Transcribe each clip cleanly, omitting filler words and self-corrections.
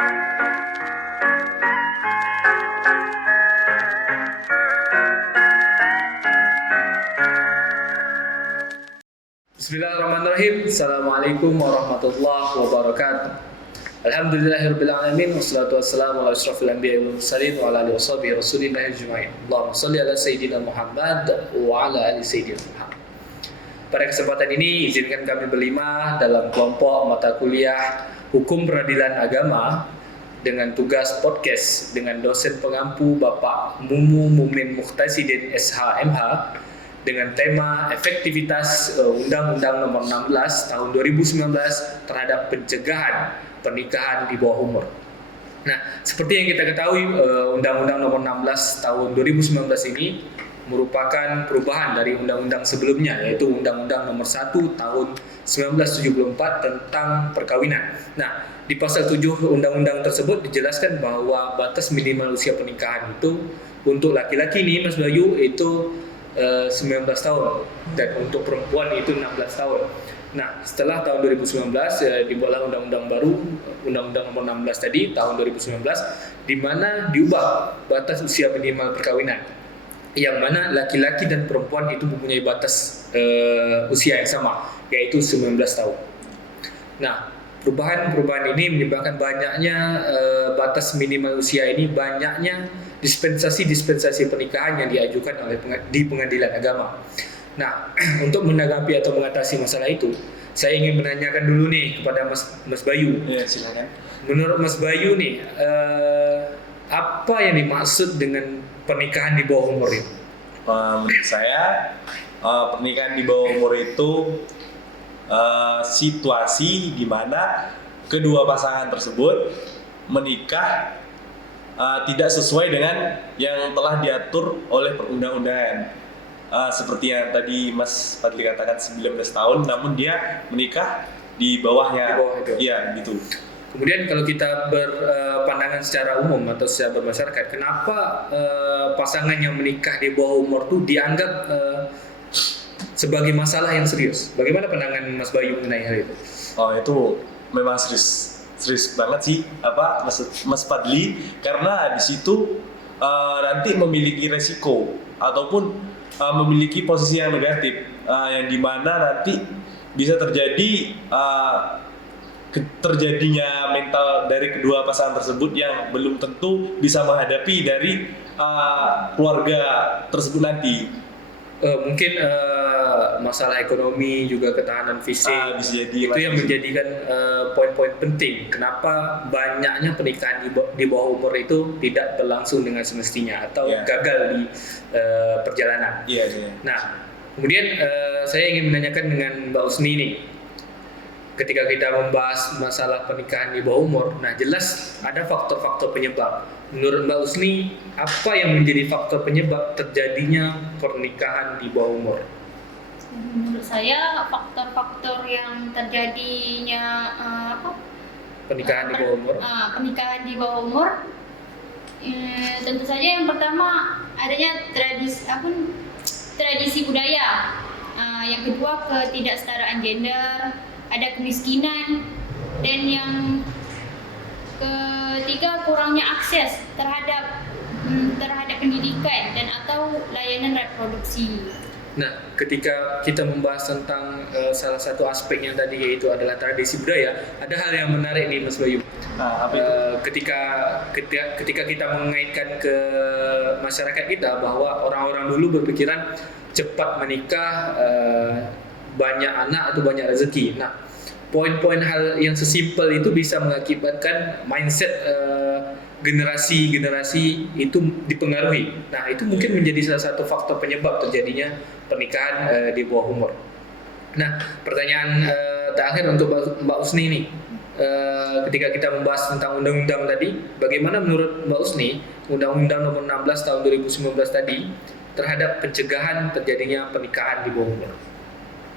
Bismillahirrahmanirrahim. Assalamualaikum warahmatullahi wabarakatuh. Alhamdulillahirrabbilalamin. Wassalatu wassalamu ala asyrafil anbiya'i wal mursalin wa ala alihi washabihi rasulillah ajma'in. Allahumma shalli ala sayyidina Muhammad wa ala ali sayyidina Muhammad. Pada kesempatan ini izinkan kami berlima dalam kelompok mata kuliah Hukum Peradilan Agama dengan tugas podcast dengan dosen pengampu Bapak Mumu Mumin Muhtasidin SHMH dengan tema efektivitas Undang-Undang Nomor 16 Tahun 2019 terhadap pencegahan pernikahan di bawah umur. Nah, seperti yang kita ketahui, Undang-Undang Nomor 16 Tahun 2019 ini merupakan perubahan dari undang-undang sebelumnya, yaitu Undang-Undang Nomor 1 Tahun 1974 tentang perkawinan. Nah, di pasal 7 undang-undang tersebut dijelaskan bahwa batas minimal usia pernikahan itu untuk laki-laki nih Mas Bayu itu 19 tahun dan untuk perempuan itu 16 tahun. Nah, setelah tahun 2019 dibuatlah undang-undang baru, Undang-Undang Nomor 16 tadi tahun 2019, di mana diubah batas usia minimal perkawinan, yang mana laki-laki dan perempuan itu mempunyai batas usia yang sama, yaitu 19 tahun. Nah, perubahan ini menyebabkan banyaknya batas minimal usia ini, banyaknya dispensasi pernikahan yang diajukan di pengadilan agama. Nah, untuk menanggapi atau mengatasi masalah itu, saya ingin menanyakan dulu nih kepada Mas Bayu. Ya, silakan. Menurut Mas Bayu nih, apa yang dimaksud dengan pernikahan di bawah umur itu? Menurut saya, pernikahan di bawah umur itu situasi di mana kedua pasangan tersebut menikah tidak sesuai dengan yang telah diatur oleh perundang-undangan. Seperti yang tadi Mas Fadli katakan 19 tahun, namun dia menikah di bawahnya. Iya, gitu. Kemudian kalau kita berpandangan secara umum atau secara bermasyarakat, kenapa pasangan yang menikah di bawah umur itu dianggap sebagai masalah yang serius? Bagaimana pandangan Mas Bayu mengenai hal itu? Oh, itu memang serius banget sih, Mas Fadli, karena di situ nanti memiliki resiko ataupun memiliki posisi yang negatif, yang dimana nanti bisa terjadi terjadinya mental dari kedua pasangan tersebut yang belum tentu bisa menghadapi dari keluarga tersebut nanti. Mungkin masalah ekonomi juga ketahanan fisik bisa jadi itu yang menjadikan poin-poin penting kenapa banyaknya pernikahan di bawah umur itu tidak berlangsung dengan semestinya atau gagal di perjalanan. Nah, kemudian saya ingin menanyakan dengan Mbak Usni nih, ketika kita membahas masalah pernikahan di bawah umur, nah jelas ada faktor-faktor penyebab. Menurut Mbak Usni, apa yang menjadi faktor penyebab terjadinya pernikahan di bawah umur? Menurut saya faktor-faktor yang terjadinya pernikahan di bawah umur. Pernikahan di bawah umur, tentu saja yang pertama adanya tradisi budaya. Yang kedua ketidaksetaraan gender, ada kemiskinan, dan yang ketiga kurangnya akses terhadap pendidikan dan atau layanan reproduksi. Nah, ketika kita membahas tentang salah satu aspek yang tadi yaitu adalah tradisi budaya, ada hal yang menarik nih Mas Bayu. Ketika kita mengaitkan ke masyarakat kita bahwa orang-orang dulu berpikiran cepat menikah, banyak anak atau banyak rezeki. Nah, poin-poin hal yang sesimpel itu bisa mengakibatkan mindset generasi itu dipengaruhi. Nah, itu mungkin menjadi salah satu faktor penyebab terjadinya pernikahan di bawah umur. Nah, pertanyaan terakhir untuk Mbak Usni ini, ketika kita membahas tentang undang-undang tadi, bagaimana menurut Mbak Usni Undang-Undang Nomor 16 Tahun 2019 tadi terhadap pencegahan terjadinya pernikahan di bawah umur?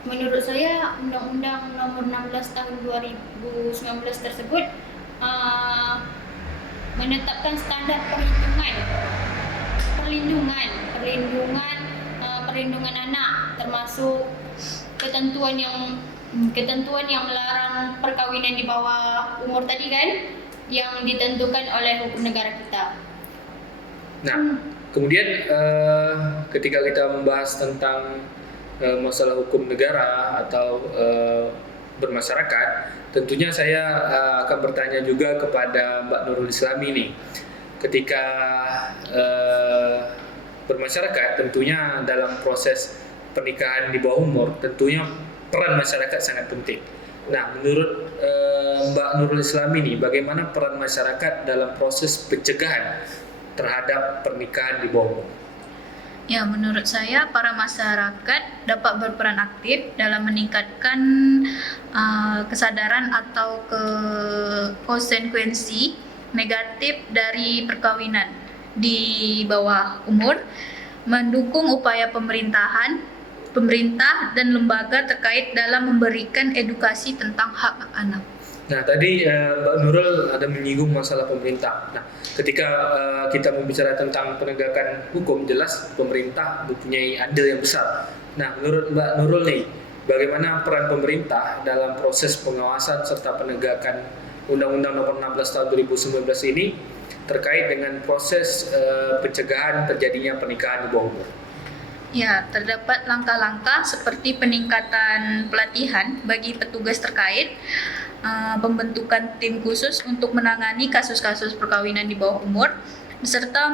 Menurut saya Undang-Undang Nomor 16 Tahun 2019 tersebut menetapkan standar perlindungan anak, termasuk ketentuan yang melarang perkawinan di bawah umur tadi kan, yang ditentukan oleh hukum negara kita. Nah, kemudian ketika kita membahas tentang masalah hukum negara atau bermasyarakat, tentunya saya akan bertanya juga kepada Mbak Nurul Islami nih. Ketika bermasyarakat, tentunya dalam proses pernikahan di bawah umur, tentunya peran masyarakat sangat penting. Nah, menurut Mbak Nurul Islami nih, bagaimana peran masyarakat dalam proses pencegahan terhadap pernikahan di bawah umur? Ya, menurut saya para masyarakat dapat berperan aktif dalam meningkatkan kesadaran atau konsekuensi negatif dari perkawinan di bawah umur, mendukung upaya pemerintah dan lembaga terkait dalam memberikan edukasi tentang hak anak. Nah, tadi Mbak Nurul ada menyinggung masalah pemerintah. Nah, ketika kita membicara tentang penegakan hukum, jelas pemerintah mempunyai andil yang besar. Nah, menurut Mbak Nurul nih, bagaimana peran pemerintah dalam proses pengawasan serta penegakan Undang-Undang Nomor 16 Tahun 2019 ini terkait dengan proses pencegahan terjadinya pernikahan di bawah umur? Ya, terdapat langkah-langkah seperti peningkatan pelatihan bagi petugas terkait, pembentukan tim khusus untuk menangani kasus-kasus perkawinan di bawah umur, beserta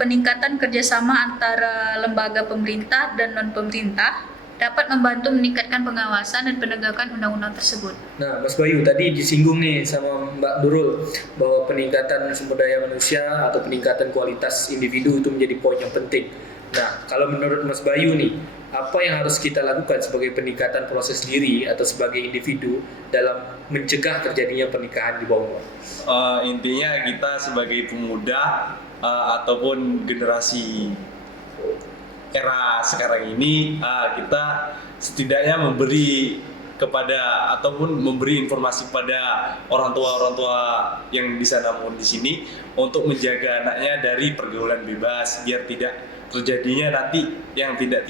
peningkatan kerjasama antara lembaga pemerintah dan non-pemerintah dapat membantu meningkatkan pengawasan dan penegakan undang-undang tersebut. Nah, Mas Bayu tadi disinggung nih sama Mbak Nurul bahwa peningkatan sumber daya manusia atau peningkatan kualitas individu itu menjadi poin yang penting. Nah, kalau menurut Mas Bayu nih, apa yang harus kita lakukan sebagai peningkatan proses diri atau sebagai individu dalam mencegah terjadinya pernikahan di bawah umur? Intinya kita sebagai pemuda ataupun generasi era sekarang ini, kita setidaknya memberi kepada ataupun memberi informasi pada orang tua yang di sana maupun di sini untuk menjaga anaknya dari pergaulan bebas biar tidak terjadinya nanti yang tidak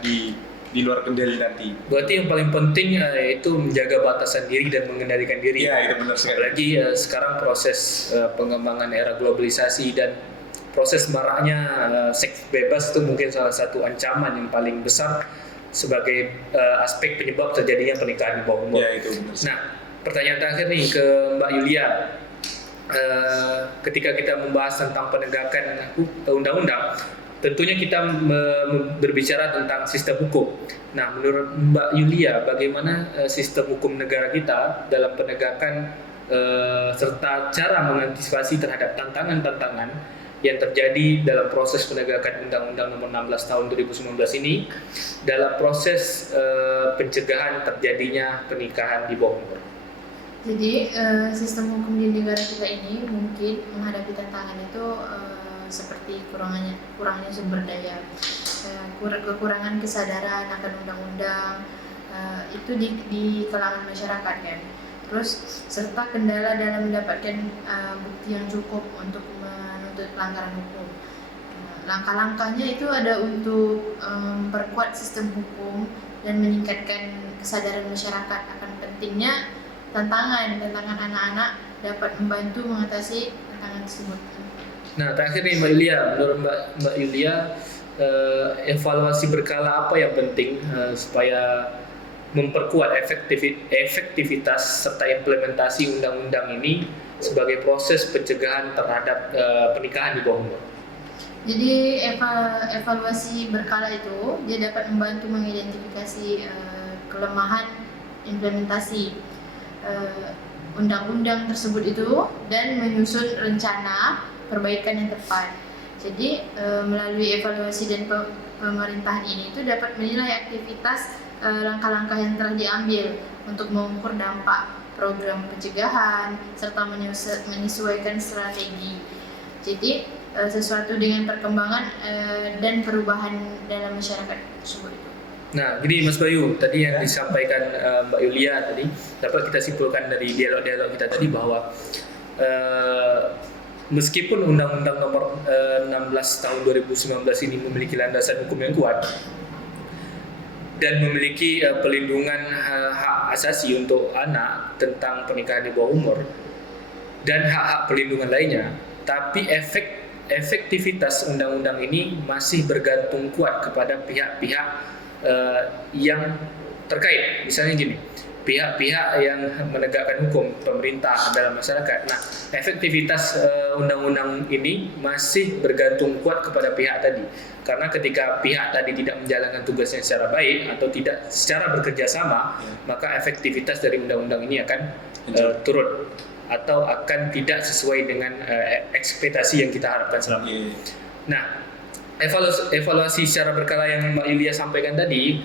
di luar kendali nanti. Berarti yang paling penting yaitu menjaga batasan diri dan mengendalikan diri. Iya, itu benar sekali. Apalagi sekarang proses pengembangan era globalisasi dan proses maraknya seks bebas itu mungkin salah satu ancaman yang paling besar sebagai aspek penyebab terjadinya pernikahan di bawah umur. Ya, itu benar. Nah, pertanyaan terakhir nih ke Mbak Yulia. Ketika kita membahas tentang penegakan undang-undang, tentunya kita berbicara tentang sistem hukum. Nah, menurut Mbak Yulia, bagaimana sistem hukum negara kita dalam penegakan serta cara mengantisipasi terhadap tantangan-tantangan yang terjadi dalam proses penegakan Undang-Undang Nomor 16 Tahun 2019 ini dalam proses pencegahan terjadinya pernikahan di bawah umur? Jadi sistem hukum di negara kita ini mungkin menghadapi tantangan itu seperti kurangnya sumber daya, kekurangan kesadaran akan undang-undang, itu di kalangan masyarakat kan. Terus serta kendala dalam mendapatkan bukti yang cukup untuk menuntut pelanggaran hukum. Langkah-langkahnya itu ada untuk memperkuat sistem hukum dan meningkatkan kesadaran masyarakat akan pentingnya tantangan anak-anak dapat membantu mengatasi tantangan tersebut. Nah, terakhir nih Mbak Yulia, menurut Mbak Yulia, evaluasi berkala apa yang penting supaya memperkuat efektivitas serta implementasi undang-undang ini sebagai proses pencegahan terhadap pernikahan di bawah umur? Jadi evaluasi berkala itu dia dapat membantu mengidentifikasi kelemahan implementasi undang-undang tersebut itu dan menyusun rencana perbaikan yang tepat. Jadi melalui evaluasi dan pemerintahan ini itu dapat menilai aktivitas langkah-langkah yang telah diambil untuk mengukur dampak program pencegahan serta menyesuaikan strategi. Jadi sesuatu dengan perkembangan dan perubahan dalam masyarakat tersebut itu. Nah, gini Mas Bayu, tadi yang disampaikan Mbak Yulia tadi dapat kita simpulkan dari dialog-dialog kita tadi bahwa meskipun Undang-Undang Nomor 16 Tahun 2019 ini memiliki landasan hukum yang kuat dan memiliki pelindungan hak asasi untuk anak tentang pernikahan di bawah umur, dan hak-hak pelindungan lainnya. Tapi efektivitas undang-undang ini masih bergantung kuat kepada pihak-pihak yang terkait. Misalnya gini, pihak-pihak yang menegakkan hukum, pemerintah dalam masyarakat. Nah, efektivitas undang-undang ini masih bergantung kuat kepada pihak tadi. Karena ketika pihak tadi tidak menjalankan tugasnya secara baik atau tidak secara bekerja sama, maka efektivitas dari undang-undang ini akan turun atau akan tidak sesuai dengan ekspektasi yang kita harapkan selama ini. Nah, evaluasi secara berkala yang Mbak Yulia sampaikan tadi,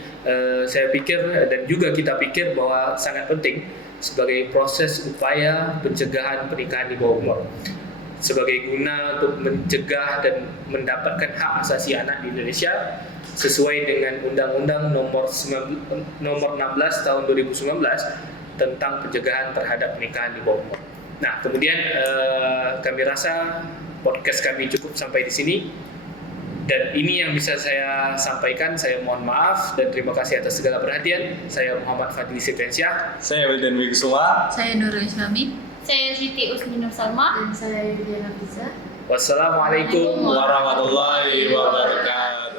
saya pikir dan juga kita pikir bahwa sangat penting sebagai proses upaya pencegahan pernikahan di bawah umur, sebagai guna untuk mencegah dan mendapatkan hak asasi anak di Indonesia sesuai dengan Undang-Undang nomor 16 tahun 2019 tentang pencegahan terhadap pernikahan di bawah umur. Nah, kemudian kami rasa podcast kami cukup sampai di sini. Dan ini yang bisa saya sampaikan. Saya mohon maaf dan terima kasih atas segala perhatian. Saya Muhammad Fadli Sifensyah. Saya Wildan Wikusuma. Saya Nurul Islami. Saya Siti Usminur Salma. Dan saya Yulia Nafisa. Wassalamualaikum Warahmatullahi wabarakatuh.